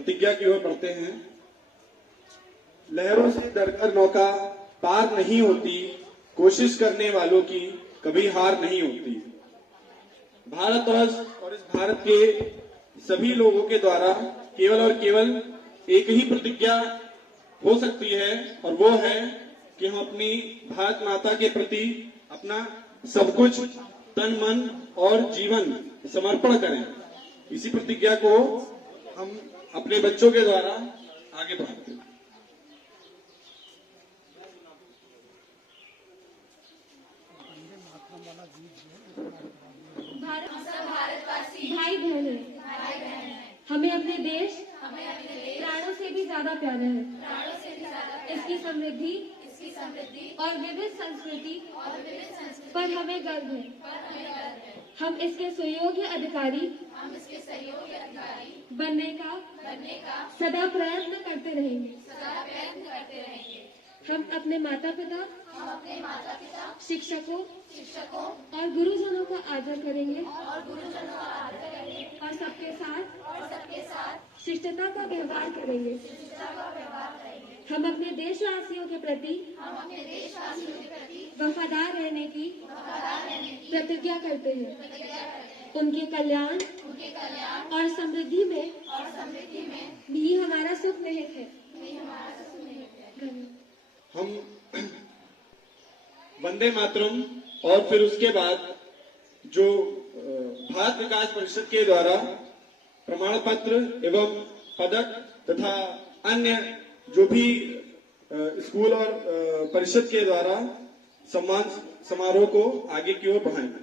प्रतिज्ञा की ओर बढ़ते हैं। लहरों से डरकर नौका पार नहीं होती, कोशिश करने वालों की कभी हार नहीं होती। भारतवर्ष और इस भारत के सभी लोगों के द्वारा केवल और केवल एक ही प्रतिज्ञा हो सकती है, और वो है कि हम अपनी भारत माता के प्रति अपना सब कुछ तन मन और जीवन समर्पण करें। इसी प्रतिज्ञा को हम अपने बच्चों के द्वारा आगे बढ़ाते हैं। भारतवासी भाई बहन है, हमें अपने देश प्राणों से भी ज्यादा प्यारा है। इसकी समृद्धि और विविध संस्कृति पर हमें गर्व है। हम इसके सुयोग्य अधिकारी बनने का सदा प्रयत्न करते रहेंगे। हम अपने माता पिता, शिक्षकों और गुरुजनों का आदर करेंगे और सबके साथ शिष्टता का व्यवहार करेंगे। हम अपने देशवासियों के प्रति वफादार रहने की प्रतिज्ञा करते हैं। उनके कल्याण और समृद्धि में भी हमारा सुख निहित है। हम वंदे मातरम और फिर उसके बाद जो भारत विकास परिषद के द्वारा प्रमाण पत्र एवं पदक तथा अन्य जो भी स्कूल और परिषद के द्वारा सम्मान समारोह को आगे की ओर बढ़ाएंगे।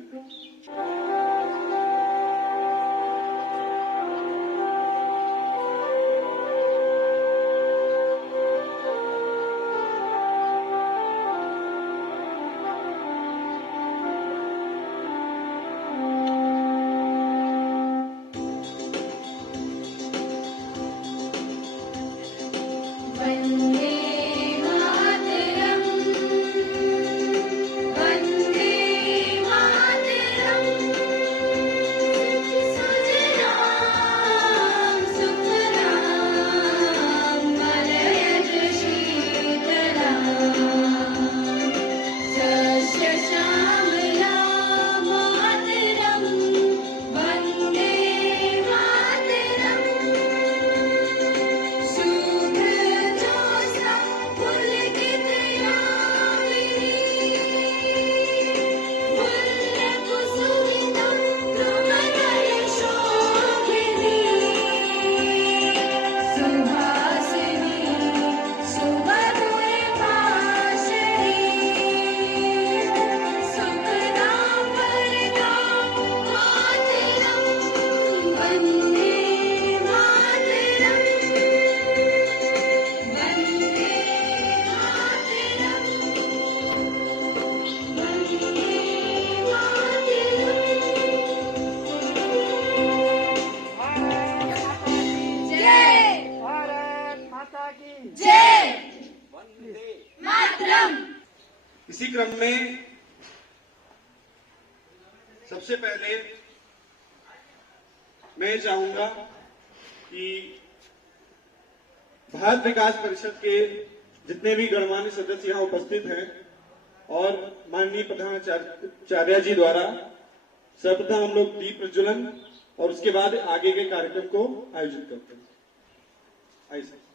इसी क्रम में सबसे पहले मैं चाहूंगा कि भारत विकास परिषद के जितने भी गणमान्य सदस्य यहाँ उपस्थित हैं और माननीय प्रधानाचार्य जी द्वारा सर्वप्रथम हम लोग दीप प्रज्वलन और उसके बाद आगे के कार्यक्रम को आयोजित करते हैं। आइए।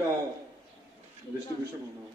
इसका डिस्ट्रीब्यूशन होना है।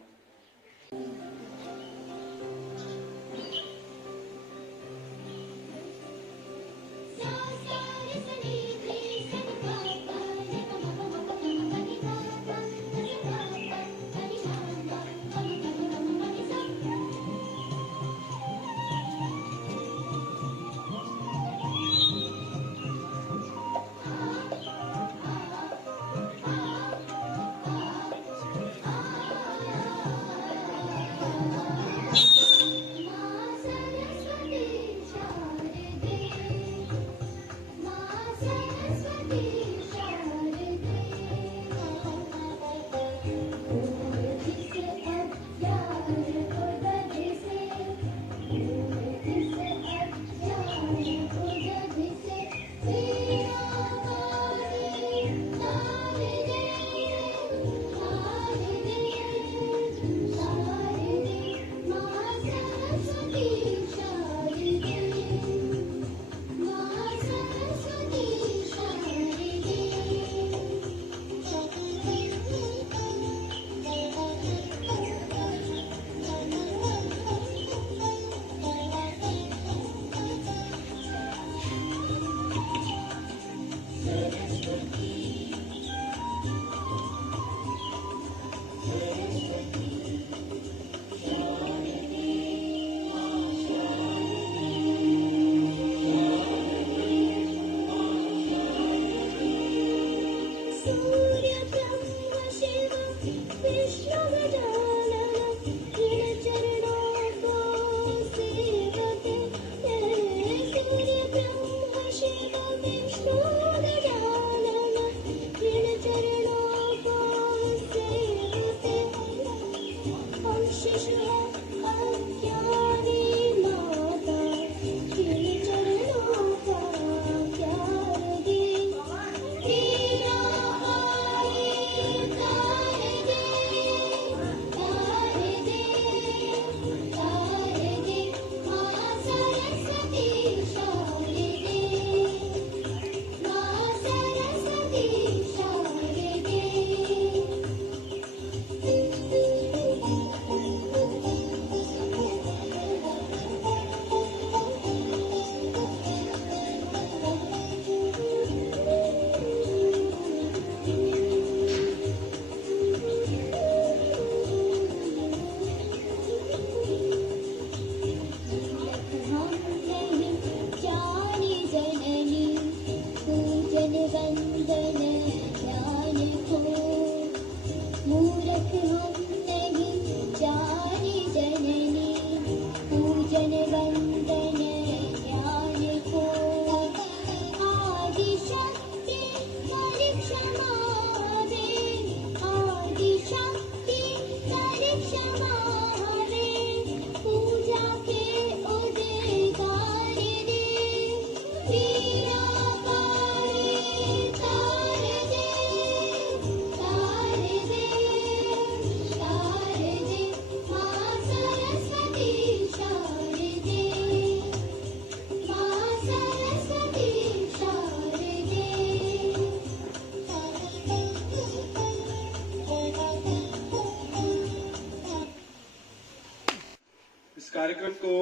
कार्यक्रम को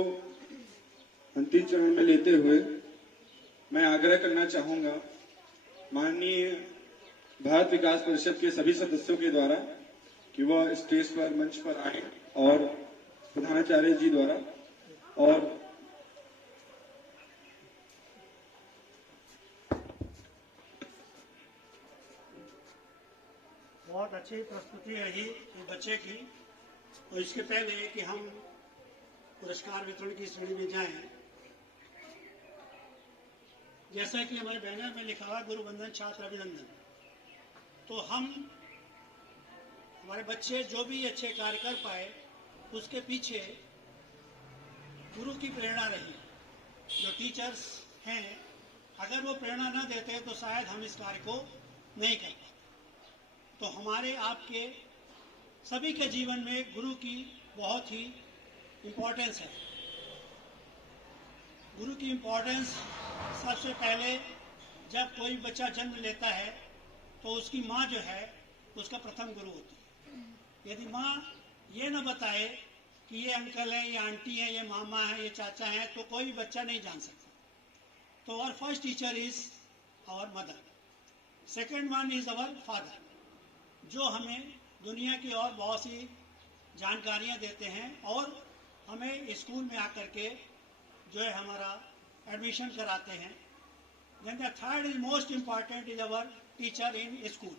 अंतिम चरण में लेते हुए मैं आग्रह करना चाहूंगा माननीय भारत विकास परिषद के सभी सदस्यों के द्वारा कि वह स्टेज पर मंच पर आए और प्रधानाचार्य जी द्वारा और बहुत अच्छी प्रस्तुति रही बच्चे की। और इसके पहले कि हम पुरस्कार वितरण की श्रेणी में जाएं, जैसा कि हमारे बैनर में लिखा हुआ गुरु वंदन छात्र अभिनंदन, तो हमारे बच्चे जो भी अच्छे कार्य कर पाए उसके पीछे गुरु की प्रेरणा रही। जो टीचर्स हैं अगर वो प्रेरणा न देते तो शायद हम इस कार्य को नहीं कर पाते। तो हमारे आपके सभी के जीवन में गुरु की बहुत ही इम्पोर्टेंस है। गुरु की इम्पोर्टेंस सबसे पहले जब कोई बच्चा जन्म लेता है तो उसकी माँ जो है उसका प्रथम गुरु होती है। यदि माँ ये न बताए कि ये अंकल है, ये आंटी है, ये मामा है, ये चाचा है, तो कोई भी बच्चा नहीं जान सकता। तो our first teacher is our mother, second one is our father, जो हमें दुनिया की और बहुत सी जानकारियाँ देते हैं और हमें स्कूल में आकर के जो है हमारा एडमिशन कराते हैं। Then the third is most important is our teacher in school.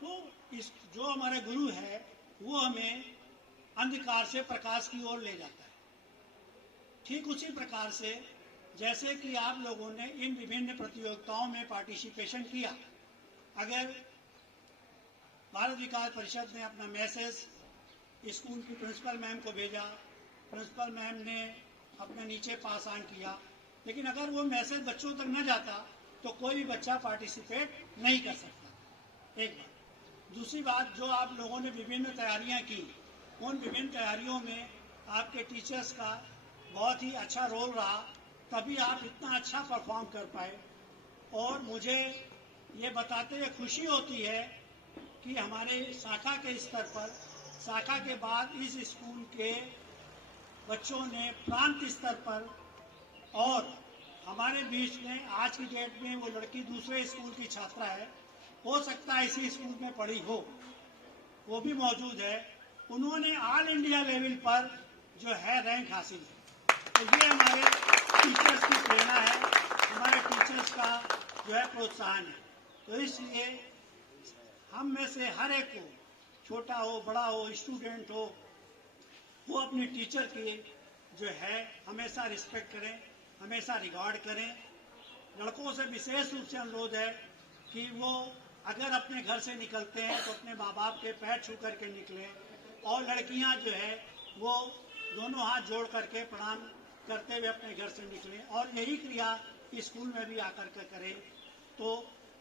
तो इस जो हमारे गुरु है वो हमें अंधकार से प्रकाश की ओर ले जाता है। ठीक उसी प्रकार से जैसे कि आप लोगों ने इन विभिन्न प्रतियोगिताओं में पार्टिसिपेशन किया, अगर भारत विकास परिषद ने अपना मैसेज स्कूल की प्रिंसिपल मैम को भेजा, प्रिंसिपल मैम ने अपने नीचे पास ऑन किया, लेकिन अगर वो मैसेज बच्चों तक न जाता तो कोई भी बच्चा पार्टिसिपेट नहीं कर सकता। एक बात। दूसरी बात, जो आप लोगों ने विभिन्न तैयारियां की, उन विभिन्न तैयारियों में आपके टीचर्स का बहुत ही अच्छा रोल रहा, तभी आप इतना अच्छा परफॉर्म कर पाए। और मुझे ये बताते हुए खुशी होती है कि हमारे शाखा के स्तर पर, शाखा के बाद इस स्कूल के बच्चों ने प्रांत स्तर पर, और हमारे बीच में आज की डेट में वो लड़की दूसरे स्कूल की छात्रा है, हो सकता है इसी स्कूल में पढ़ी हो, वो भी मौजूद है, उन्होंने ऑल इंडिया लेवल पर जो है रैंक हासिल की। तो ये हमारे टीचर्स की प्रेरणा है, हमारे टीचर्स का जो है प्रोत्साहन है। तो इसलिए हम में से हर एक को, छोटा हो बड़ा हो, स्टूडेंट हो, वो अपने टीचर की जो है हमेशा रिस्पेक्ट करें, हमेशा रिगार्ड करें। लड़कों से विशेष रूप से अनुरोध है कि वो अगर अपने घर से निकलते हैं तो अपने माँ बाप के पैर छू करके निकलें, और लड़कियां जो है वो दोनों हाथ जोड़ करके प्रणाम करते हुए अपने घर से निकलें, और यही क्रिया स्कूल में भी आकर के करें तो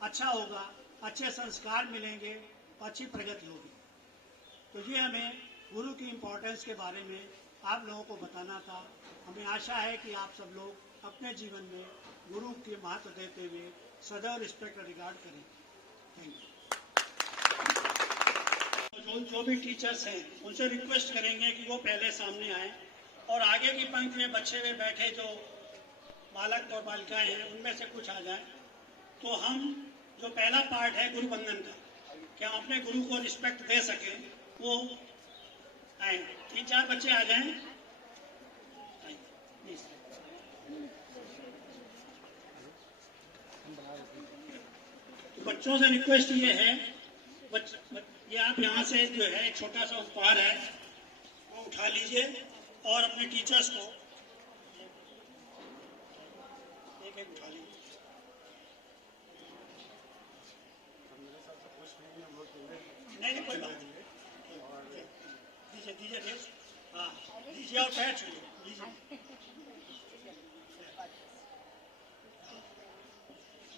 अच्छा होगा, अच्छे संस्कार मिलेंगे, अच्छी प्रगति होगी। तो ये हमें गुरु की इम्पोर्टेंस के बारे में आप लोगों को बताना था। हमें आशा है कि आप सब लोग अपने जीवन में गुरु के महत्व देते हुए सदैव रिस्पेक्ट और रिगार्ड करें। Thank you. जो भी टीचर्स हैं उनसे रिक्वेस्ट करेंगे कि वो पहले सामने आए, और आगे की पंक्ति में बच्चे में बैठे जो बालक और बालिकाएं हैं उनमें से कुछ आ जाएं। तो हम जो पहला पार्ट है गुरु वंदन का, कि हम अपने गुरु को रिस्पेक्ट दे सकें, वो आए। 3-4 बच्चे आ जाएं। तो बच्चों से रिक्वेस्ट ये है, ये आप यहाँ से जो है एक छोटा सा उपहार है वो उठा लीजिए और अपने टीचर्स को एक एक उठा लीजिए। नहीं कोई बात नहीं, दीजिए दीजिए, हाँ दीजिए और पैर छूइए, लीजिए।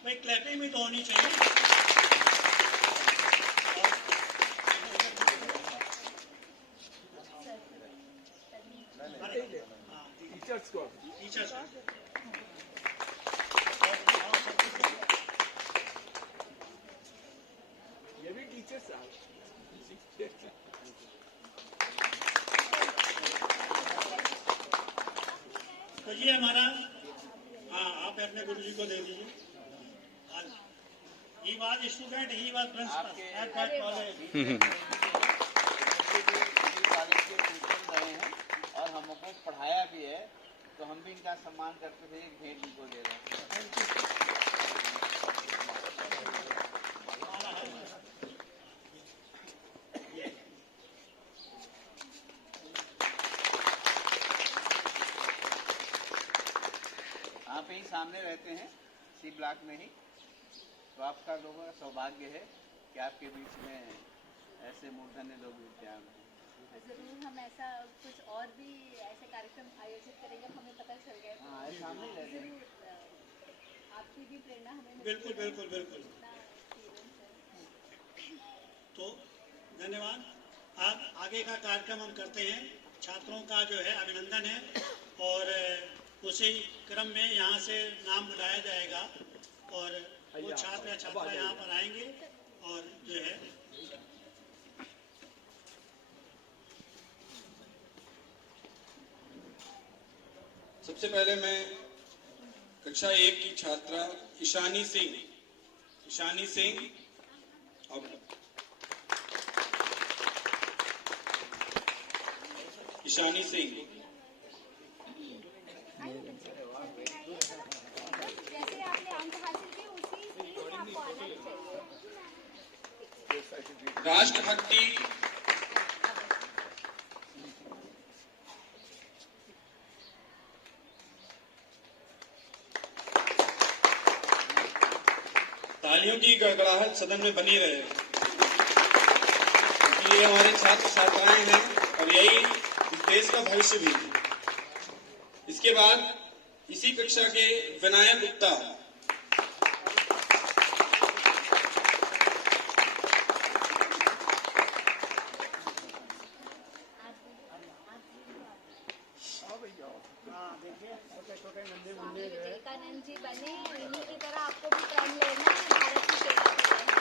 भाई क्लैपिंग भी तो होनी चाहिए। टीचर्स को ये भी टीचर्स तो ये हमारा, हाँ आप अपने गुरु जी को दे दीजिए। He was student, he was principal at that college. College के प्रिंसिपल रहे हैं और हमको पढ़ाया भी है, तो हम भी इनका सम्मान करते थे। एक भेंट इनको दे रहे हैं। आप यहीं सामने रहते हैं सी ब्लॉक में ही, तो आपका लोगों का सौभाग्य है कि आपके बीच में ऐसे मूर्धन्य लोग विद्यान हैं। जरूर हम ऐसा कुछ और भी ऐसे कार्यक्रम आयोजित करेंगे, हमें पता चल गया। हाँ सामने रहते हैं। जरूर आपकी भी प्रेरणा हमें बिल्कुल बिल्कुल बिल्कुल। तो धन्यवाद। आप आगे का कार्यक्रम हम करते हैं। छात्रों का जो है अभिनंदन है, और उसी क्रम में यहाँ से नाम बुलाया जाएगा और वो छात्र या छात्रा यहाँ पर आएंगे और जो है सबसे पहले मैं कक्षा 1 की छात्रा ईशानी सिंह अब ईशानी सिंह जैसे आपने अंक हासिल किए उसी स्पीड में आपको आना भी चाहिए। राष्ट्रभक्ति तालियों की गड़गड़ाहट सदन में बनी रहे, क्योंकि ये हमारे छात्र छात्राएं हैं और यही इस देश का भविष्य भी है। इसके बाद इसी कक्षा के विनायक गुप्ता विवेकानंद जी बने, इन्हीं की तरह आपको भी टर्न लेना है भारत की सेवा के लिए।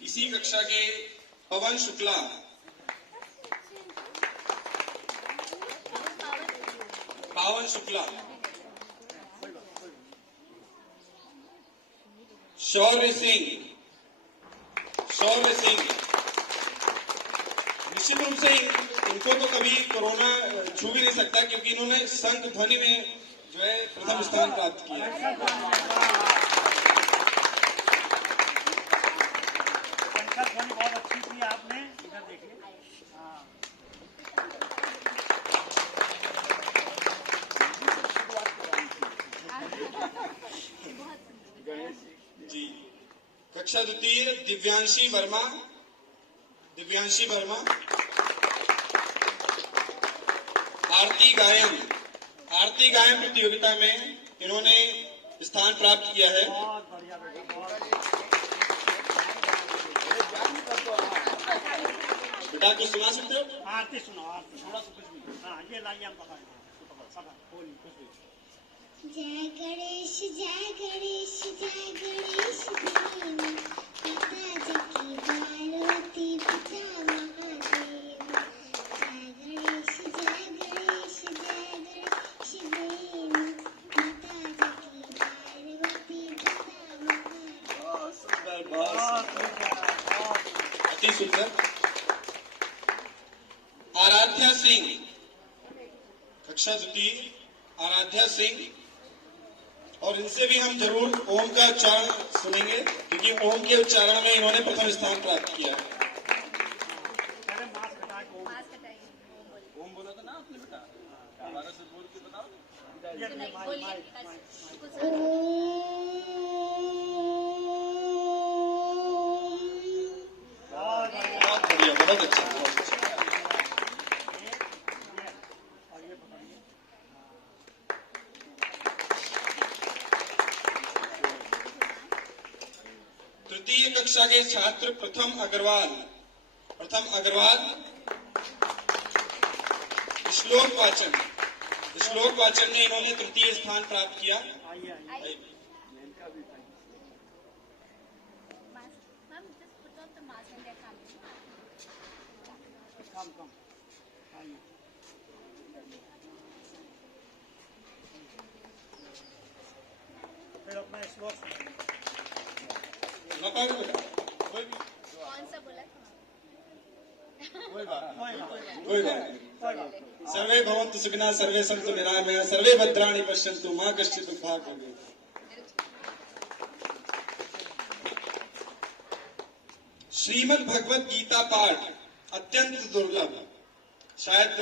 इसी कक्षा के पवन शुक्ला शौर्य सिंह निश्चित रूप से इनको तो कभी कोरोना छू भी नहीं सकता, क्योंकि इन्होंने संघ ध्वनि में जो है प्रथम स्थान प्राप्त किया। संख्या ध्वनि बहुत अच्छी थी आपने, इधर देखिए। हाँ, जी। कक्षा 2 दिव्यांशी वर्मा आरती गायन प्रतियोगिता में इन्होंने स्थान प्राप्त किया है। बहुत बढ़िया बेटा, बहुत बेटा कुछ सुना सकते हो? आरती सुनो, आरती थोड़ा सा कुछ भी। हाँ, ये लाइए हम पकड़ सब बोलिए कुछ भी। जय गणेश जय गणेश जय गणेश देव, पिता जकी पार्वती पिता महादेव। जय गणेश जय गणेश जय गणेश देव, पिता जकी पार्वती पिता महादेव। अति सुंदर। आराध्या सिंह कक्षा 2 आराध्या सिंह, और इनसे भी हम जरूर ओम का उच्चारण सुनेंगे, क्योंकि ओम के उच्चारण में इन्होंने प्रथम स्थान प्राप्त किया है। पहले मास्क हटा के मास्क हटाइए, ओम बोला था ना आपने बेटा, दोबारा से बोल के बताओ। नहीं बोलिए कुछ बहुत बढ़िया। बहुत बढ़िया, बहुत अच्छा, बहुत अच्छा। और ये पकड़िए। तृतीय कक्षा के छात्र प्रथम अग्रवाल श्लोक वाचन में इन्होंने तृतीय स्थान प्राप्त किया। आइए आइए। Ma'am just put on the mask and get come आइए। फिर अपना श्लोक ना पाओगे बेटा? कोई भी? कौन सा बोला था? कोई बात कोई बात नहीं। नहीं। सर्वे भवन्तु सुखिनः सर्वे सन्तु निरामयाः सर्वे भद्राणि पश्यन्तु मा कश्चित् दुःखात् भवेत्। श्रीमद् भगवत गीता पाठ अत्यंत दुर्लभ, शायद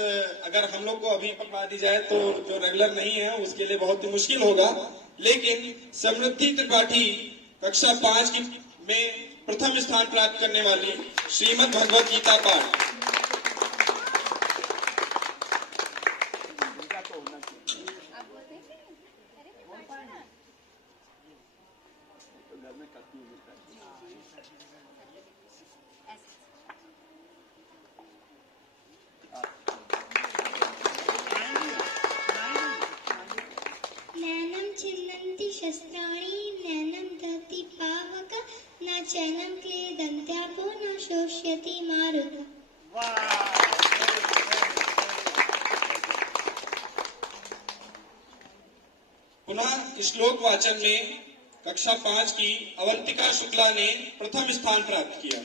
अगर हम लोग को अभी पढ़वा दी जाए तो जो रेगुलर नहीं है उसके लिए बहुत ही मुश्किल होगा, लेकिन समृद्धि त्रिपाठी कक्षा 5 में प्रथम स्थान प्राप्त करने वाली श्रीमद् भगवत गीता पाठ आप बोलते हैं अरे बोल पाना घर में करती हूँ बेटा। La चैनं क्लेदन्त्यापो न शोष्यति मारुतः। पुनः श्लोक वाचन में कक्षा 5 की अवंतिका शुक्ला ने प्रथम स्थान प्राप्त किया।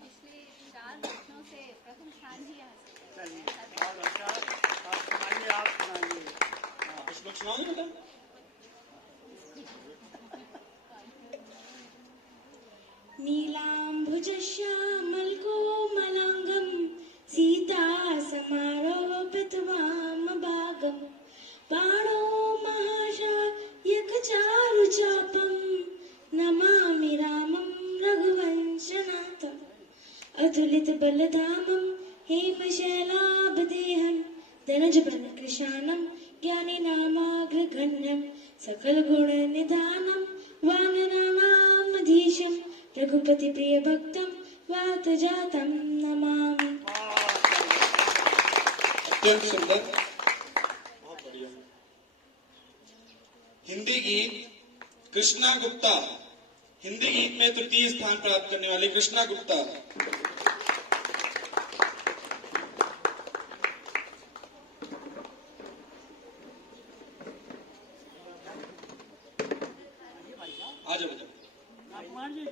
पिछले 4 वर्षों से प्रथम स्थान ही हासिल चलिए बहुत अच्छा। आप सुनाइए, आप सुनाइए। श्लोक सुनाओगे बेटा? नीलाम्बुजश्यामलकोमलाङ्गं सीता समारोपितवामभागं बाणो महाशायकचारुचापं नमामि रामं रघुवंशनाथम् अतुलितबलधामं हेमशैलाभदेहं धनुजबलकृशानं ज्ञानिनामाग्रगण्यं सकलगुणनिधानं वानराणामधीशं रघुपतिप्रियभक्तं वातजातं नमामि। अत्यंत सुंदर, बहुत बढ़िया। हिंदी गीत कृष्णा गुप्ता, हिंदी गीत में तृतीय स्थान प्राप्त करने वाली कृष्णा गुप्ता। आ जाओ बेटा। कुमार जी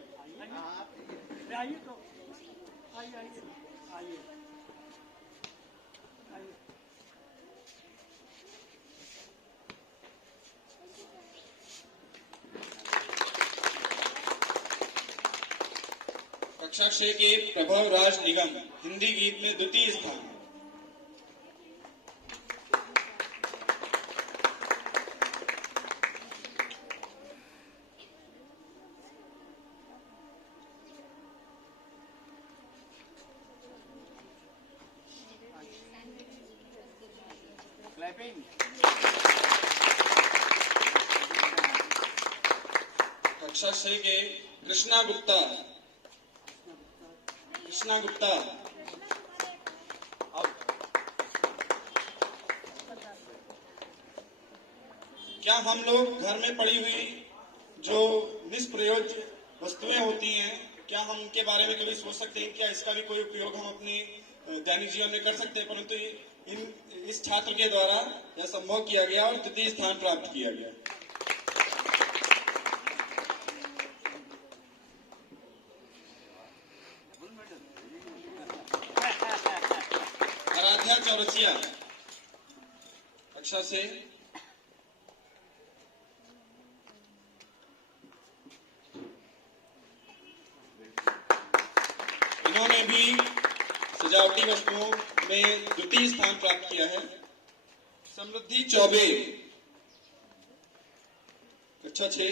आइए तो आइए आइए आइए आइए। कक्षा 6 के प्रभव राज निगम, हिंदी गीत में द्वितीय स्थान। क्लैपिंग। कक्षा 6 के कृष्णा गुप्ता, कृष्णा गुप्ता। क्या हम लोग घर में पड़ी हुई जो निष्प्रयोज्य वस्तुएं होती हैं, क्या हम उनके बारे में कभी सोच सकते हैं? क्या इसका भी कोई उपयोग हम अपने दैनिक जीवन में कर सकते हैं? परंतु इस छात्र के द्वारा यह संभव किया गया और तृतीय स्थान प्राप्त किया गया। आराध्या चौरसिया, कक्षा से इन्होंने भी सजावटी वस्तुओं में द्वितीय स्थान प्राप्त किया है। समृद्धि चौबे, कक्षा 6,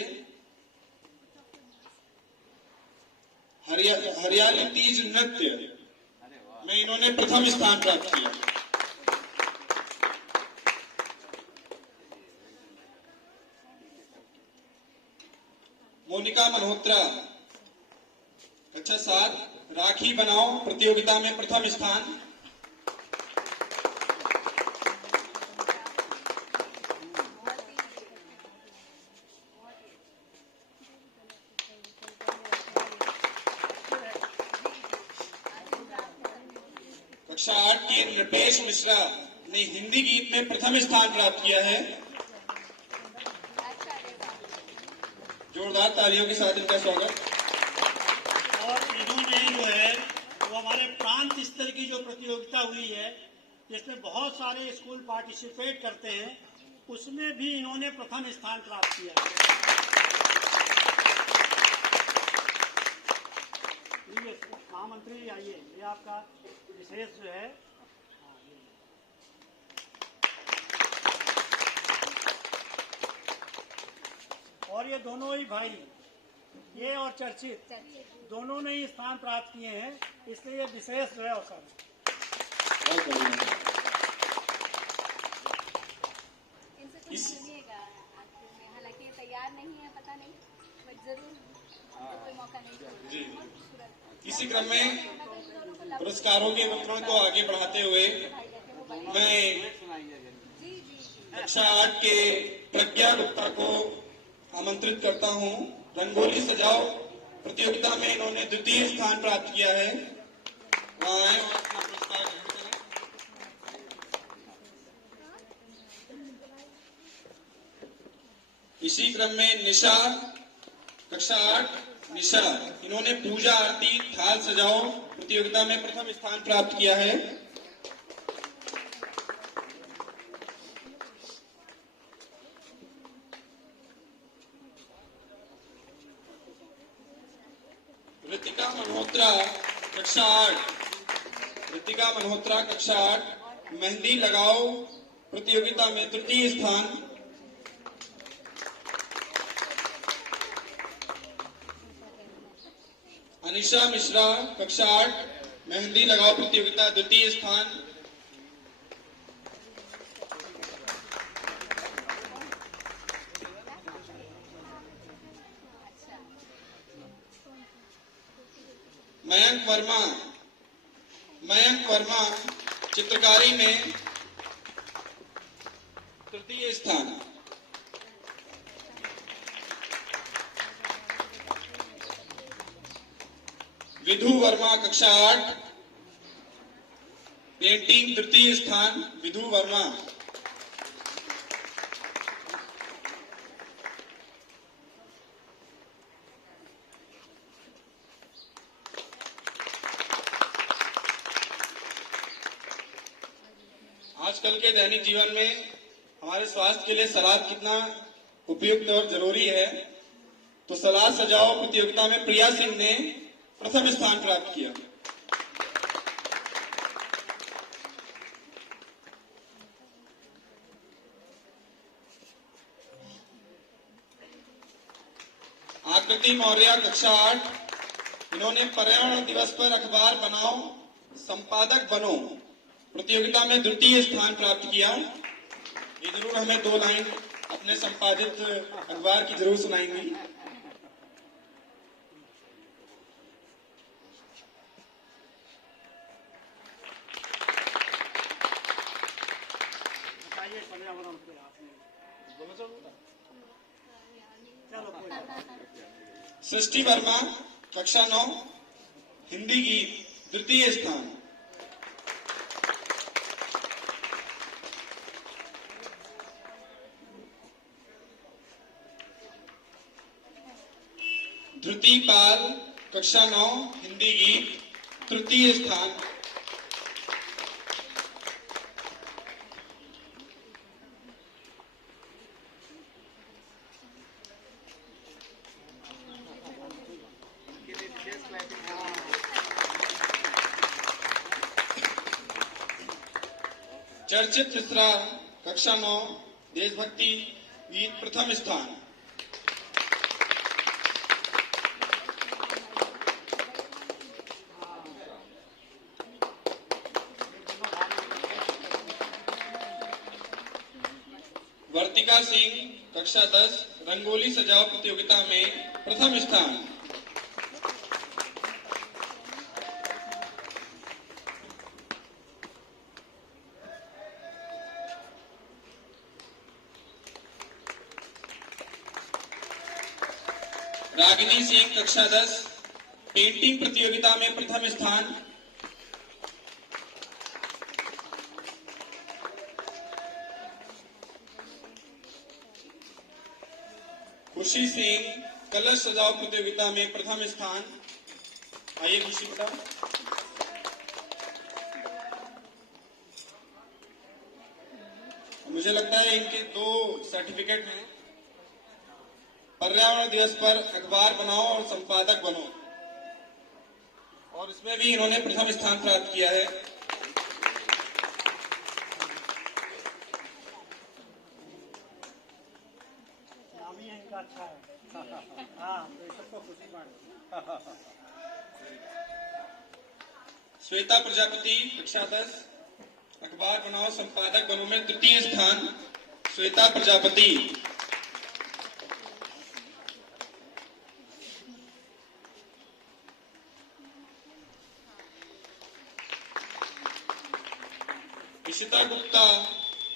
हरियाली तीज नृत्य में इन्होंने प्रथम स्थान प्राप्त किया। मोनिका मल्होत्रा, कक्षा 7, राखी बनाओ प्रतियोगिता में प्रथम स्थान। कक्षा 8 के नृपेश मिश्रा ने हिंदी गीत में प्रथम स्थान प्राप्त किया है। जोरदार तालियों के साथ इनका स्वागत। और इन्होंने जो है वो हमारे प्रांत स्तर की जो प्रतियोगिता हुई है जिसमें बहुत सारे स्कूल पार्टिसिपेट करते हैं, उसमें भी इन्होंने प्रथम स्थान प्राप्त किया है। महामंत्री आइए, ये आपका विशेष जो है। और ये दोनों ही भाई, ये और चर्चित, दोनों ने ही स्थान प्राप्त किए हैं, इसलिए ये विशेष जो है अवसर है। बहुत बढ़िया। इनसे कुछ सुनिएगा, हालांकि ये तैयार नहीं है, पता नहीं, बट जरूर कोई मौका नहीं छोड़ना। जी। इसी क्रम में पुरस्कारों के वितरण को आगे बढ़ाते हुए कक्षा 8 के प्रज्ञा गुप्ता को आमंत्रित करता हूं। रंगोली सजाओ प्रतियोगिता में इन्होंने द्वितीय स्थान प्राप्त किया है। वहां आए और अपना पुरस्कार ग्रहण करें। इसी क्रम में निशा, कक्षा 8 निशा, इन्होंने पूजा आरती थाल सजाओ प्रतियोगिता में प्रथम स्थान प्राप्त किया है। ऋतिका मल्होत्रा कक्षा 8, ऋतिका मल्होत्रा कक्षा 8, मेहंदी लगाओ प्रतियोगिता में तृतीय स्थान। अनिशा मिश्रा कक्षा 8, मेहंदी लगाओ प्रतियोगिता द्वितीय स्थान। मयंक वर्मा चित्रकारी में तृतीय स्थान। विधु वर्मा कक्षा 8, पेंटिंग तृतीय स्थान विधु वर्मा। आजकल के दैनिक जीवन में हमारे स्वास्थ्य के लिए सलाद कितना उपयुक्त और जरूरी है, तो सलाद सजाओ प्रतियोगिता में प्रिया सिंह ने प्रथम स्थान प्राप्त किया। आकृति मौर्य कक्षा 8, इन्होंने पर्यावरण दिवस पर अखबार बनाओ संपादक बनो प्रतियोगिता में द्वितीय स्थान प्राप्त किया। ये जरूर हमें 2 लाइन अपने संपादित अखबार की जरूर सुनाएंगी। सृष्टि वर्मा कक्षा 9, हिंदी गीत द्वितीय स्थान। धृति पाल कक्षा 9, हिंदी गीत तृतीय स्थान। चर्चित मिश्रा कक्षा 9, देशभक्ति गीत प्रथम स्थान। वर्तिका सिंह कक्षा 10, रंगोली सजाओ प्रतियोगिता में प्रथम स्थान। रागिनी सिंह कक्षा 10, पेंटिंग प्रतियोगिता में प्रथम स्थान। खुशी सिंह कलश सजाओ प्रतियोगिता में प्रथम स्थान। आइए खुशी बेटा। मुझे लगता है इनके 2 सर्टिफिकेट हैं। पर्यावरण दिवस पर अखबार बनाओ और संपादक बनो, और इसमें भी इन्होंने प्रथम स्थान प्राप्त किया है। अच्छा है। हाँ, तो सबको खुशी बांट। श्वेता प्रजापति कक्षा 10, अखबार बनाओ संपादक बनो में तृतीय स्थान श्वेता प्रजापति। इशिता गुप्ता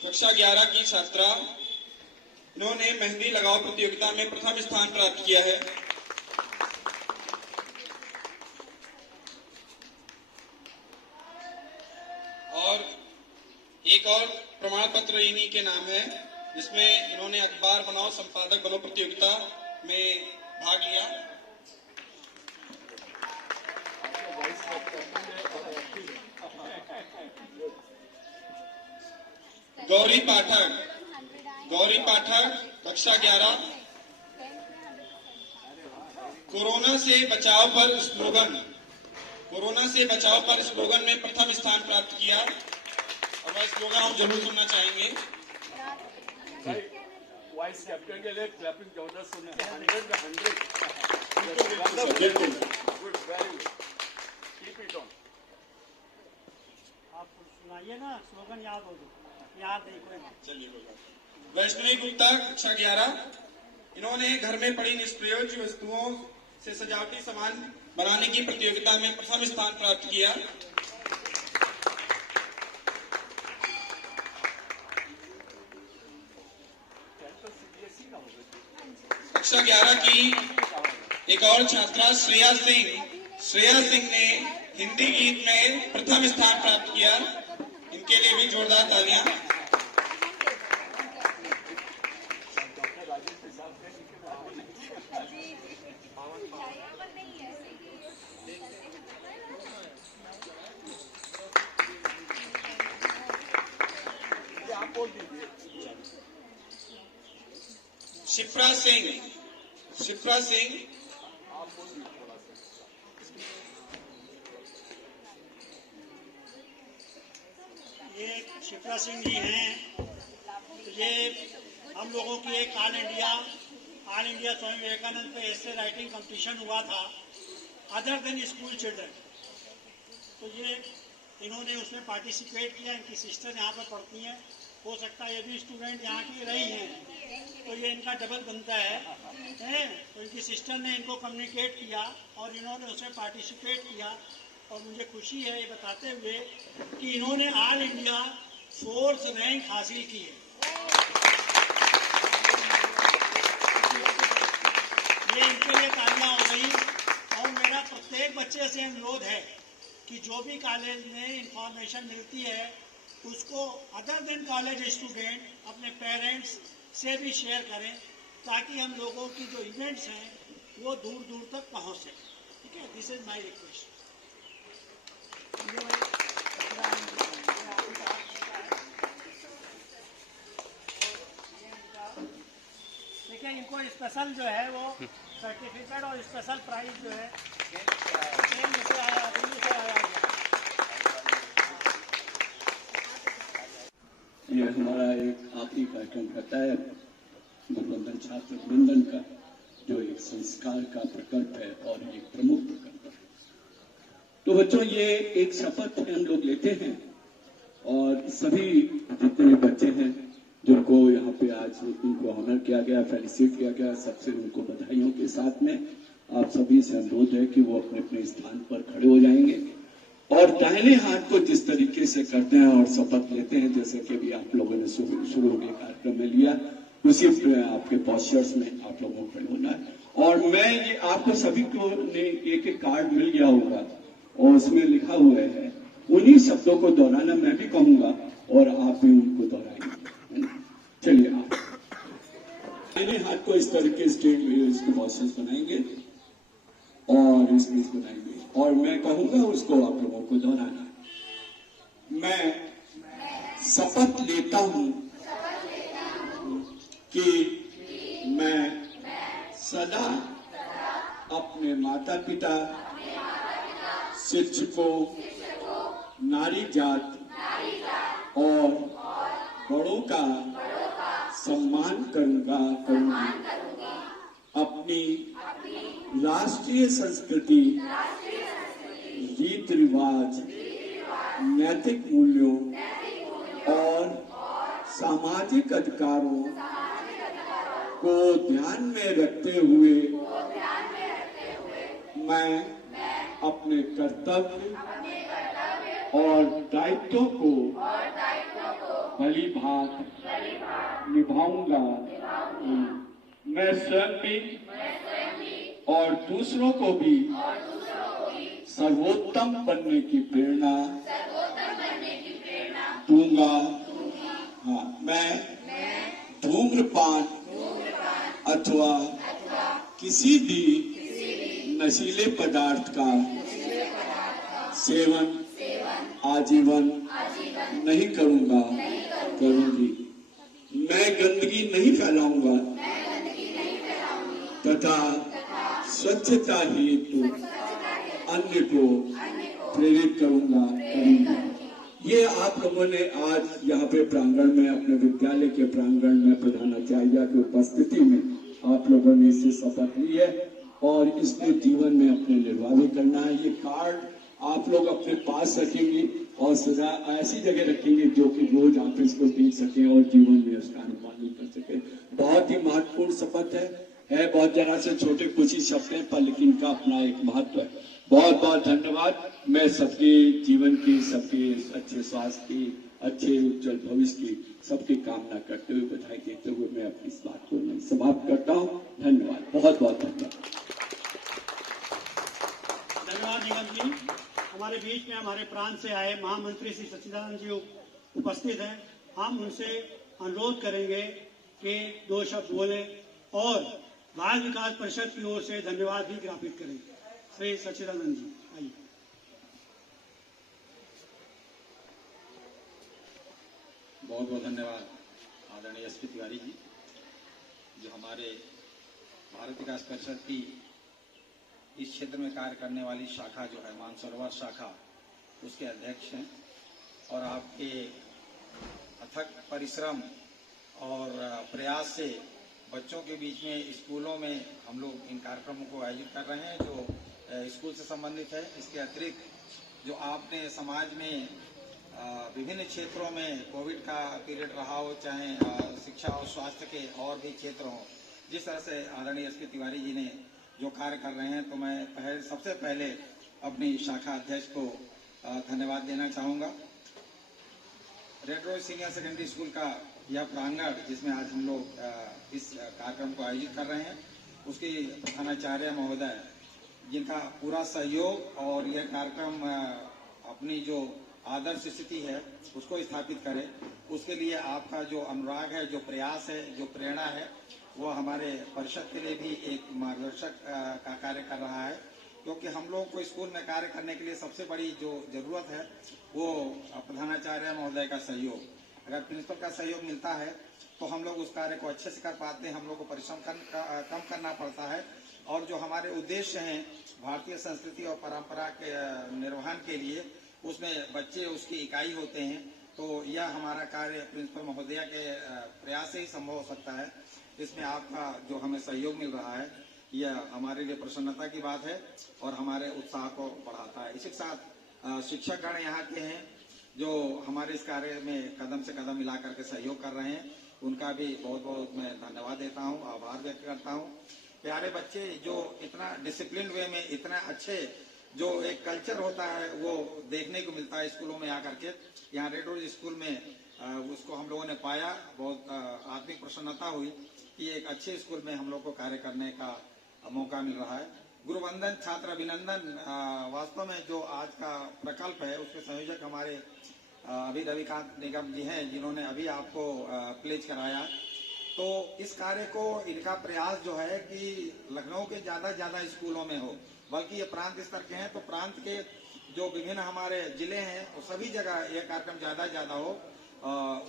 कक्षा 11 की छात्रा, इन्होंने मेहंदी लगाओ प्रतियोगिता में प्रथम स्थान प्राप्त किया है। और एक और प्रमाण पत्र इन्हीं के नाम है, जिसमें इन्होंने अखबार बनाओ संपादक बनो प्रतियोगिता में भाग लिया। गौरी पाठक कक्षा 11, कोरोना से बचाव पर स्लोगन में प्रथम स्थान प्राप्त किया। और वह स्लोगन हम जरूर सुनना चाहेंगे। वाइस कैप्टन के लिए क्लैपिंग जबरदस्त सुनते हैं। 100 में 100 बिल्कुल good, very good, keep it on. आप सुनाइए ना, स्लोगन याद हो जाए। याद नहीं कोई नहीं। चलिए कोई बात नहीं। वैष्णवी गुप्ता कक्षा 11, इन्होंने घर में पड़ी निष्प्रयोज्य वस्तुओं से सजावटी सामान बनाने की प्रतियोगिता में प्रथम स्थान प्राप्त किया। कक्षा 11 की एक और छात्रा श्रेया सिंह ने हिंदी गीत में प्रथम स्थान प्राप्त किया। इनके लिए भी जोरदार तालियां। शिप्रा सिंह ये शिप्रा सिंह जी हैं। तो ये हम लोगों की एक ऑल इंडिया स्वामी विवेकानंद पे ऐसे राइटिंग कंपटीशन हुआ था, अदर देन स्कूल चिल्ड्रन। तो ये इन्होंने उसमें पार्टिसिपेट किया। इनकी सिस्टर यहाँ पर पढ़ती हैं, हो सकता है ये भी स्टूडेंट यहाँ की रही हैं, तो ये इनका डबल बनता है। तो इनकी सिस्टर ने इनको कम्युनिकेट किया और इन्होंने उसमें पार्टिसिपेट किया। और मुझे खुशी है ये बताते हुए कि इन्होंने ऑल इंडिया 4th रैंक हासिल की है। ये इनके लिए तालियां हो गई। और मेरा प्रत्येक बच्चे से अनुरोध है कि जो भी कॉलेज में इंफॉर्मेशन मिलती है उसको अदर देन कॉलेज स्टूडेंट अपने पेरेंट्स से भी शेयर करें, ताकि हम लोगों की जो इवेंट्स हैं वो दूर दूर तक पहुंच सकें। ठीक है, दिस इज माय रिक्वेस्ट। देखिए, इनको स्पेशल जो है वो सर्टिफिकेट और स्पेशल प्राइज जो है दिल्ली से आया। ये हमारा एक आखिरी कार्यक्रम रहता है गुरुवंदन छात्र वृंदन का, जो एक संस्कार का प्रकल्प है और एक प्रमुख प्रकल्प है। तो बच्चों, ये एक शपथ हम लोग लेते हैं और सभी जितने भी बच्चे हैं जिनको यहाँ पे आज उनको ऑनर किया गया, फेलिसिट किया गया, सबसे उनको बधाइयों के साथ में आप सभी से अनुरोध है कि वो अपने अपने स्थान पर खड़े हो जाएंगे और दाहिने हाथ को जिस तरीके से करते हैं और शपथ लेते हैं, जैसे कि भी आप लोगों ने शुरू के कार्यक्रम में लिया, उसी आपके पोस्चर्स में आप लोगों को खड़े होना है। और मैं ये आपको सभी को एक कार्ड मिल गया होगा और उसमें लिखा हुआ है, उन्हीं शब्दों को दोहराना मैं भी कहूंगा और आप भी उनको दोहराएंगे। चलिए, आप दाहिने हाथ को इस तरीके से इसके पोस्चर्स बनाएंगे और इसमें बनाएंगे और मैं कहूंगा उसको आप लोगों को दोहराना। मैं शपथ लेता हूं कि मैं सदा अपने माता पिता, शिक्षकों, नारी जात और बड़ों का सम्मान करूंगी। अपनी राष्ट्रीय संस्कृति, रीति रिवाज, नैतिक मूल्यों और सामाजिक अधिकारों को ध्यान में रखते हुए मैं अपने कर्तव्य और दायित्वों को भली भांति निभाऊंगा। मैं स्वयं भी और दूसरों को भी सर्वोत्तम बनने की प्रेरणा दूंगा। हाँ, मैं धूम्रपान अथवा किसी भी नशीले पदार्थ का सेवन आजीवन नहीं करूंगी। मैं गंदगी नहीं फैलाऊंगा तथा स्वच्छता हेतु अन्य को प्रेरित करूंगी। ये आप लोगों ने आज यहाँ पे प्रांगण में, अपने विद्यालय के प्रांगण में प्रधानाचार्य की उपस्थिति में आप लोगों ने इससे शपथ ली है और इसको जीवन में अपने निर्वाह भी करना है। ये कार्ड आप लोग अपने पास रखेंगे और सदा ऐसी जगह रखेंगे जो कि रोज आप इसको देख सके और जीवन में उसका अनुपालन कर सके। बहुत ही महत्वपूर्ण शपथ है बहुत जरा से छोटे कुछ ही शब्द हैं पर लेकिन इनका अपना एक महत्व है। बहुत बहुत धन्यवाद। मैं सबके जीवन की, सबके अच्छे स्वास्थ्य की, अच्छे उज्जवल भविष्य की सबकी कामना करते हुए, बधाई देते हुए मैं अपनी इस बात को समाप्त करता हूँ। धन्यवाद, बहुत बहुत धन्यवाद। धन्यवाद निगम जी। हमारे बीच में हमारे प्रांत से आए महामंत्री श्री सच्चिदानंद जी उपस्थित हैं। हम उनसे अनुरोध करेंगे कि 2 शब्द बोले और बाल विकास परिषद की ओर से धन्यवाद भी ज्ञापित करें। श्री सच्चिदानंद जी आइए। बहुत बहुत धन्यवाद आदरणीय एसपी तिवारी जी, जो हमारे भारत विकास परिषद की इस क्षेत्र में कार्य करने वाली शाखा जो है मानसरोवर शाखा, उसके अध्यक्ष हैं। और आपके अथक परिश्रम और प्रयास से बच्चों के बीच में स्कूलों में हम लोग इन कार्यक्रमों को आयोजित कर रहे हैं जो स्कूल से संबंधित है। इसके अतिरिक्त जो आपने समाज में विभिन्न क्षेत्रों में कोविड का पीरियड रहा हो, चाहे शिक्षा और स्वास्थ्य के और भी क्षेत्र हों, जिस तरह से आदरणीय एसपी तिवारी जी ने जो कार्य कर रहे हैं, तो मैं सबसे पहले अपनी शाखा अध्यक्ष को धन्यवाद देना चाहूँगा। Red rose senior secondary school का यह प्रांगण जिसमें आज हम लोग इस कार्यक्रम को आयोजित कर रहे हैं, उसके प्रधानाचार्य महोदय जिनका पूरा सहयोग और यह कार्यक्रम अपनी जो आदर्श स्थिति है उसको स्थापित करे, उसके लिए आपका जो अनुराग है, जो प्रयास है, जो प्रेरणा है, वो हमारे परिषद के लिए भी एक मार्गदर्शक का कार्य कर रहा है। क्योंकि हम लोग को स्कूल में कार्य करने के लिए सबसे बड़ी जो जरूरत है वो प्रधानाचार्य महोदय का सहयोग। अगर प्रिंसिपल का सहयोग मिलता है तो हम लोग उस कार्य को अच्छे से कर पाते हैं। हम लोग को परिश्रम कम करना पड़ता है और जो हमारे उद्देश्य हैं भारतीय संस्कृति और परंपरा के निर्वहन के लिए, उसमें बच्चे उसकी इकाई होते हैं। तो यह हमारा कार्य प्रिंसिपल महोदया के प्रयास से ही संभव हो सकता है। इसमें आपका जो हमें सहयोग मिल रहा है यह हमारे लिए प्रसन्नता की बात है और हमारे उत्साह को बढ़ाता है। इसी के साथ शिक्षकगण यहाँ के हैं जो हमारे इस कार्य में कदम से कदम मिला करके सहयोग कर रहे हैं, उनका भी बहुत बहुत मैं धन्यवाद देता हूँ, आभार व्यक्त करता हूँ। प्यारे बच्चे जो इतना डिसिप्लिन वे में, इतना अच्छे जो एक कल्चर होता है वो देखने को मिलता है स्कूलों में आकर के। यहाँ रेड रोज स्कूल में उसको हम लोगों ने पाया, बहुत आत्मिक प्रसन्नता हुई कि एक अच्छे स्कूल में हम लोग को कार्य करने का मौका मिल रहा है। गुरुवंदन छात्र अभिनंदन वास्तव में जो आज का प्रकल्प है उसके संयोजक हमारे अभी रविकांत निगम जी हैं, जिन्होंने अभी आपको प्लेज कराया। तो इस कार्य को, इनका प्रयास जो है कि लखनऊ के ज्यादा स्कूलों में हो, बल्कि ये प्रांत स्तर के हैं तो प्रांत के जो विभिन्न हमारे जिले हैं वो सभी जगह यह कार्यक्रम ज्यादा हो,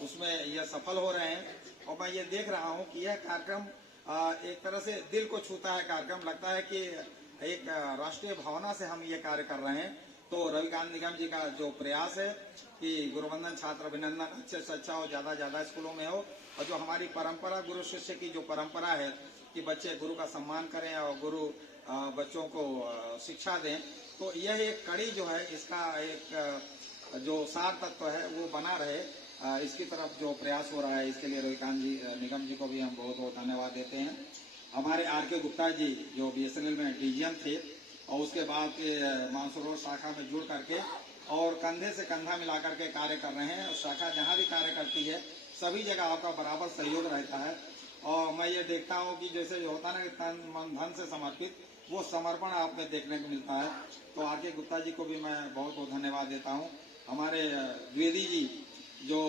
उसमें यह सफल हो रहे हैं। और मैं ये देख रहा हूँ कि यह कार्यक्रम एक तरह से दिल को छूता है। कार्यक्रम लगता है कि एक राष्ट्रीय भावना से हम ये कार्य कर रहे हैं। तो रविकांत निगम जी का जो प्रयास है कि गुरुवंदन छात्र अभिनंदन अच्छे से अच्छा हो, ज्यादा स्कूलों में हो, और जो हमारी परंपरा, गुरु शिष्य की जो परंपरा है कि बच्चे गुरु का सम्मान करें और गुरु बच्चों को शिक्षा दें, तो यह एक कड़ी जो है, इसका एक जो सार तत्व है वो बना रहे, इसकी तरफ जो प्रयास हो रहा है, इसके लिए रविकांत जी निगम जी को भी हम बहुत बहुत धन्यवाद देते हैं। हमारे आर.के. गुप्ता जी जो BSNL में DGM थे और उसके बाद मानसरोवर शाखा में जुड़ करके और कंधे से कंधा मिलाकर के कार्य कर रहे हैं। शाखा जहाँ भी कार्य करती है सभी जगह आपका बराबर सहयोग रहता है। और मैं ये देखता हूँ कि जैसे होता ना कि तन मन धन से समर्पित, वो समर्पण आप में देखने को मिलता है। तो आर.के. गुप्ता जी को भी मैं बहुत बहुत धन्यवाद देता हूँ। हमारे द्विवेदी जी जो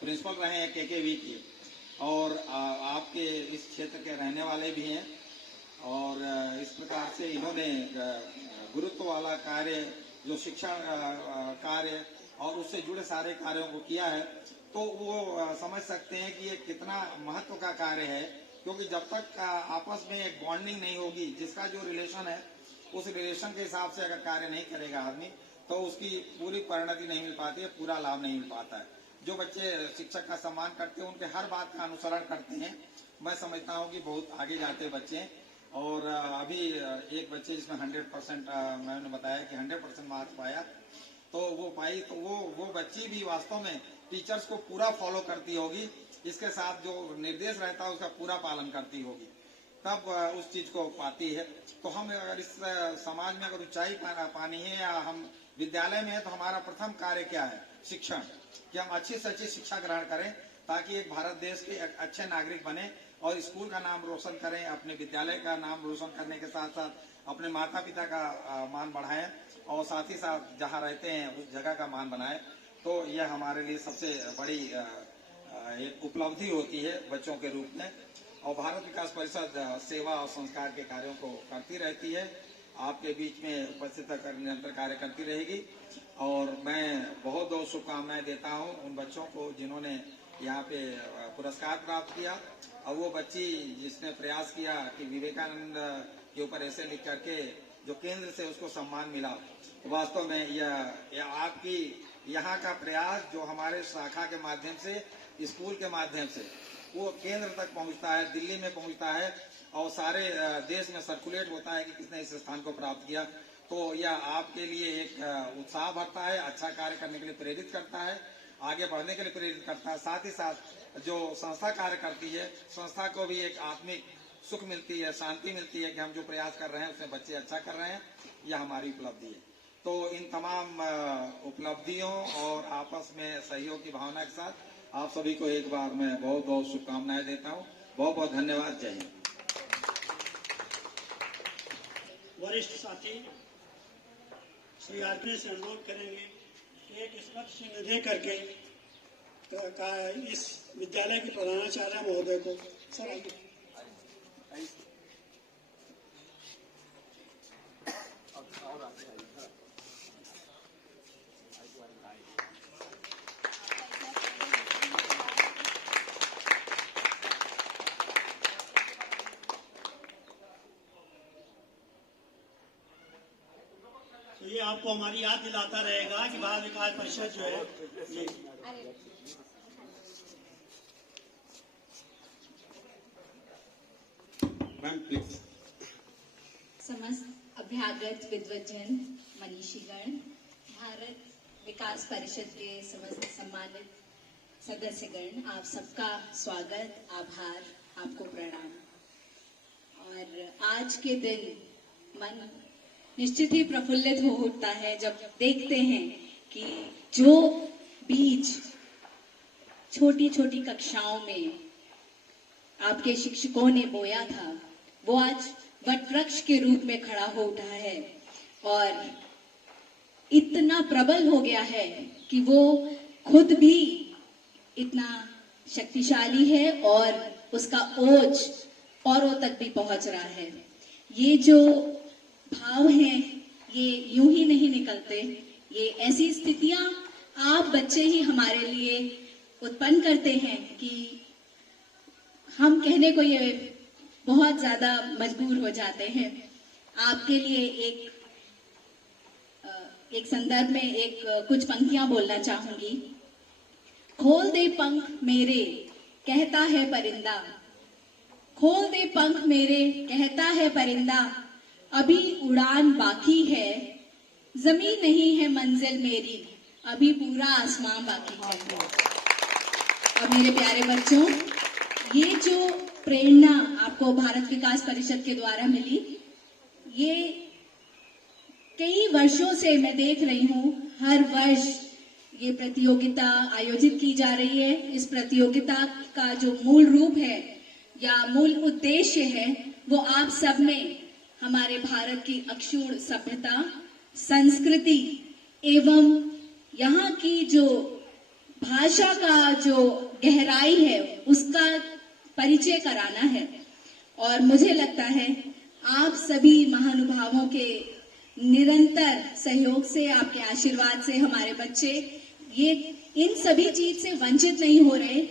प्रिंसिपल रहे हैं KKV की, और आपके इस क्षेत्र के रहने वाले भी हैं, और इस प्रकार से इन्होंने गुरुत्व वाला कार्य जो शिक्षा कार्य और उससे जुड़े सारे कार्यों को किया है, तो वो समझ सकते हैं कि ये कितना महत्व का कार्य है। क्योंकि जब तक आपस में एक बॉन्डिंग नहीं होगी, जिसका जो रिलेशन है उस रिलेशन के हिसाब से अगर कार्य नहीं करेगा आदमी, तो उसकी पूरी परिणति नहीं मिल पाती है, पूरा लाभ नहीं मिल पाता है। जो बच्चे शिक्षक का सम्मान करते हैं, उनके हर बात का अनुसरण करते हैं, मैं समझता हूँ कि बहुत आगे जाते बच्चे हैं। और अभी एक बच्चे जिसमें 100% मैंने बताया कि 100% मार्क्स पाया, तो वो पाई, तो वो बच्ची भी वास्तव में टीचर्स को पूरा फॉलो करती होगी, इसके साथ जो निर्देश रहता है उसका पूरा पालन करती होगी, तब उस चीज को पाती है। तो हम अगर इस समाज में अगर ऊंचाई पानी है, या हम विद्यालय में है, तो हमारा प्रथम कार्य क्या है? शिक्षण, कि हम अच्छी से अच्छी शिक्षा ग्रहण करें, ताकि एक भारत देश के अच्छे नागरिक बने और स्कूल का नाम रोशन करें, अपने विद्यालय का नाम रोशन करने के साथ साथ अपने माता पिता का मान बढ़ाएं, और साथ ही साथ जहाँ रहते हैं उस जगह का मान बनाएं। तो यह हमारे लिए सबसे बड़ी एक उपलब्धि होती है बच्चों के रूप में। और भारत विकास परिषद सेवा और संस्कार के कार्यों को करती रहती है, आपके बीच में उपस्थित होकर निरंतर कार्य करती रहेगी। और मैं बहुत बहुत शुभकामनाएं देता हूं उन बच्चों को जिन्होंने यहाँ पे पुरस्कार प्राप्त किया, और वो बच्ची जिसने प्रयास किया कि विवेकानंद के ऊपर ऐसे लिख करके जो केंद्र से उसको सम्मान मिला। वास्तव में यह आपकी यहाँ का प्रयास जो हमारे शाखा के माध्यम से, स्कूल के माध्यम से वो केंद्र तक पहुँचता है, दिल्ली में पहुँचता है, और सारे देश में सर्कुलेट होता है कि किसने इस स्थान को प्राप्त किया। तो यह आपके लिए एक उत्साह भरता है, अच्छा कार्य करने के लिए प्रेरित करता है, आगे बढ़ने के लिए प्रेरित करता है। साथ ही साथ जो संस्था कार्य करती है, संस्था को भी एक आत्मिक सुख मिलती है, शांति मिलती है कि हम जो प्रयास कर रहे हैं उसमें बच्चे अच्छा कर रहे हैं, यह हमारी उपलब्धि है। तो इन तमाम उपलब्धियों और आपस में सहयोग की भावना के साथ आप सभी को एक बार मैं बहुत बहुत शुभकामनाएं देता हूँ। बहुत बहुत धन्यवाद। जय हिंद। वरिष्ठ साथी श्री आर.के. से अनुरोध करेंगे कि एक स्मृति चिन्ह दे करके इस विद्यालय के प्रधानाचार्य महोदय को सर तो ये आपको हमारी याद दिलाता रहेगा कि बाल विकास परिषद जो है ये मैम प्लीज। समस्त अभ्यागत विद्वजन मनीषीगण, भारत विकास परिषद के समस्त सम्मानित सदस्यगण, आप सबका स्वागत, आभार, आपको प्रणाम। और आज के दिन मन निश्चित ही प्रफुल्लित हो उठता है जब देखते हैं कि जो बीज छोटी छोटी कक्षाओं में आपके शिक्षकों ने बोया था, वो आज वटवृक्ष के रूप में खड़ा हो उठा है और इतना प्रबल हो गया है कि वो खुद भी इतना शक्तिशाली है और उसका ओज औरों तक भी पहुंच रहा है। ये जो भाव हैं ये यूं ही नहीं निकलते, ये ऐसी स्थितियां आप बच्चे ही हमारे लिए उत्पन्न करते हैं कि हम कहने को ये बहुत ज्यादा मजबूर हो जाते हैं। आपके लिए एक संदर्भ में कुछ पंक्तियां बोलना चाहूंगी। खोल दे पंख मेरे कहता है परिंदा, खोल दे पंख मेरे कहता है परिंदा, अभी उड़ान बाकी है, जमीन नहीं है मंजिल मेरी, अभी पूरा आसमां बाकी है। और मेरे प्यारे बच्चों, ये जो प्रेरणा आपको भारत विकास परिषद के द्वारा मिली, ये कई वर्षों से मैं देख रही हूँ, हर वर्ष ये प्रतियोगिता आयोजित की जा रही है। इस प्रतियोगिता का जो मूल रूप है या मूल उद्देश्य है, वो आप सब में हमारे भारत की अक्षुण्ण सभ्यता, संस्कृति एवं यहाँ की जो भाषा का जो गहराई है उसका परिचय कराना है। और मुझे लगता है आप सभी महानुभावों के निरंतर सहयोग से, आपके आशीर्वाद से हमारे बच्चे ये इन सभी चीज से वंचित नहीं हो रहे।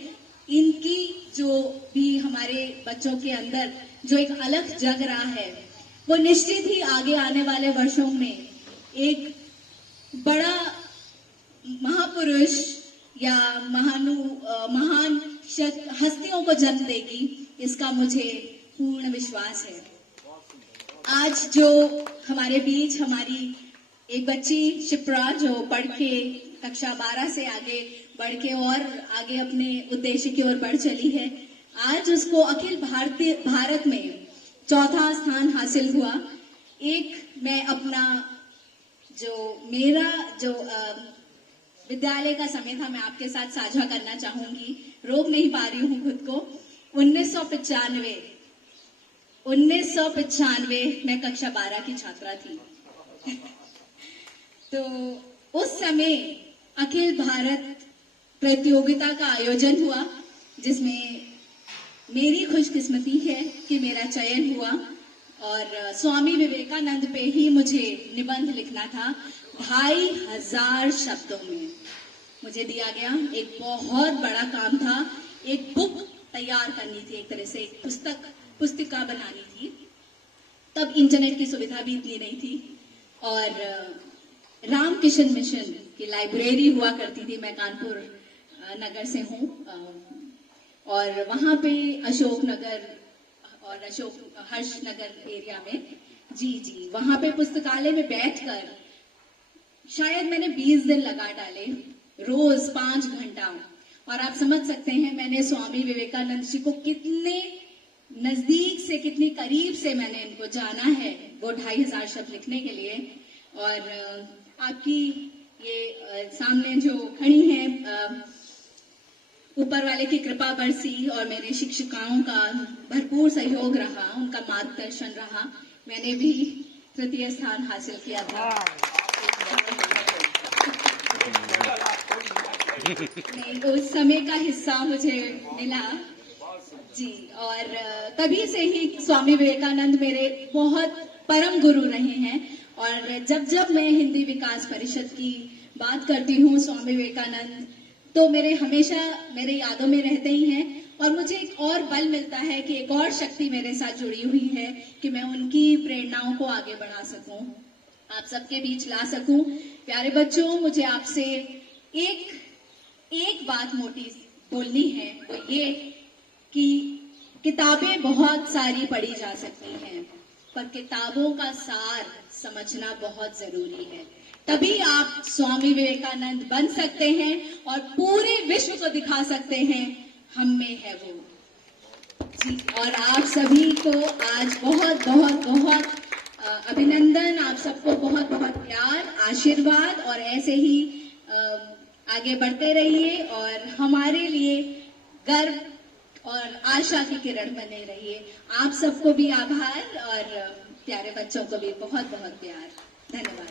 इनकी जो भी हमारे बच्चों के अंदर जो एक अलग जग रहा है, वो निश्चित ही आगे आने वाले वर्षों में एक बड़ा महापुरुष या महान हस्तियों को जन्म देगी, इसका मुझे पूर्ण विश्वास है। आज जो हमारे बीच हमारी एक बच्ची शिप्रा जो पढ़ के कक्षा 12 से आगे बढ़ के और आगे अपने उद्देश्य की ओर बढ़ चली है, आज उसको अखिल भारत में 4था स्थान हासिल हुआ। एक मैं अपना मेरा विद्यालय का समय था, मैं आपके साथ साझा करना चाहूंगी, रोक नहीं पा रही हूँ खुद को। 1995 मैं कक्षा 12 की छात्रा थी। तो उस समय अखिल भारत प्रतियोगिता का आयोजन हुआ, जिसमें मेरी खुशकिस्मती है कि मेरा चयन हुआ और स्वामी विवेकानंद पे ही मुझे निबंध लिखना था। 2500 शब्दों में मुझे दिया गया। एक बहुत बड़ा काम था, एक बुक तैयार करनी थी, एक तरह से एक पुस्तिका बनानी थी। तब इंटरनेट की सुविधा भी इतनी नहीं थी और रामकिशन मिशन की लाइब्रेरी हुआ करती थी। मैं कानपुर नगर से हूँ और वहां पे अशोक नगर और हर्ष नगर एरिया में जी वहां पे पुस्तकालय में बैठकर शायद मैंने 20 दिन लगा डाले, रोज 5 घंटा। और आप समझ सकते हैं मैंने स्वामी विवेकानंद जी को कितने नजदीक से, कितनी करीब से मैंने इनको जाना है, वो 2500 शब्द लिखने के लिए। और आपकी ये सामने जो खड़ी हैं, ऊपर वाले की कृपा बरसी और मेरे शिक्षिकाओं का भरपूर सहयोग रहा, उनका मार्गदर्शन रहा। मैंने भी 3य स्थान हासिल किया था। नहीं, उस समय का हिस्सा मुझे मिला जी। और तभी से ही स्वामी विवेकानंद मेरे बहुत परम गुरु रहे हैं। और जब मैं हिंदी विकास परिषद की बात करती हूँ स्वामी विवेकानंद, तो हमेशा मेरे यादों में रहते ही हैं। और मुझे एक और बल मिलता है कि एक और शक्ति मेरे साथ जुड़ी हुई है कि मैं उनकी प्रेरणाओं को आगे बढ़ा सकूं, आप सबके बीच ला सकूं। प्यारे बच्चों, मुझे आपसे एक बात मोटी बोलनी है, वो ये कि किताबें बहुत सारी पढ़ी जा सकती हैं, पर किताबों का सार समझना बहुत जरूरी है। तभी आप स्वामी विवेकानंद बन सकते हैं और पूरे विश्व को दिखा सकते हैं हम में है वो जी। और आप सभी को आज बहुत बहुत बहुत अभिनंदन, आप सबको बहुत बहुत प्यार, आशीर्वाद और ऐसे ही आगे बढ़ते रहिए और हमारे लिए गर्व और आशा की किरण बने रहिए। आप सबको भी आभार और प्यारे बच्चों को भी बहुत बहुत प्यार। धन्यवाद।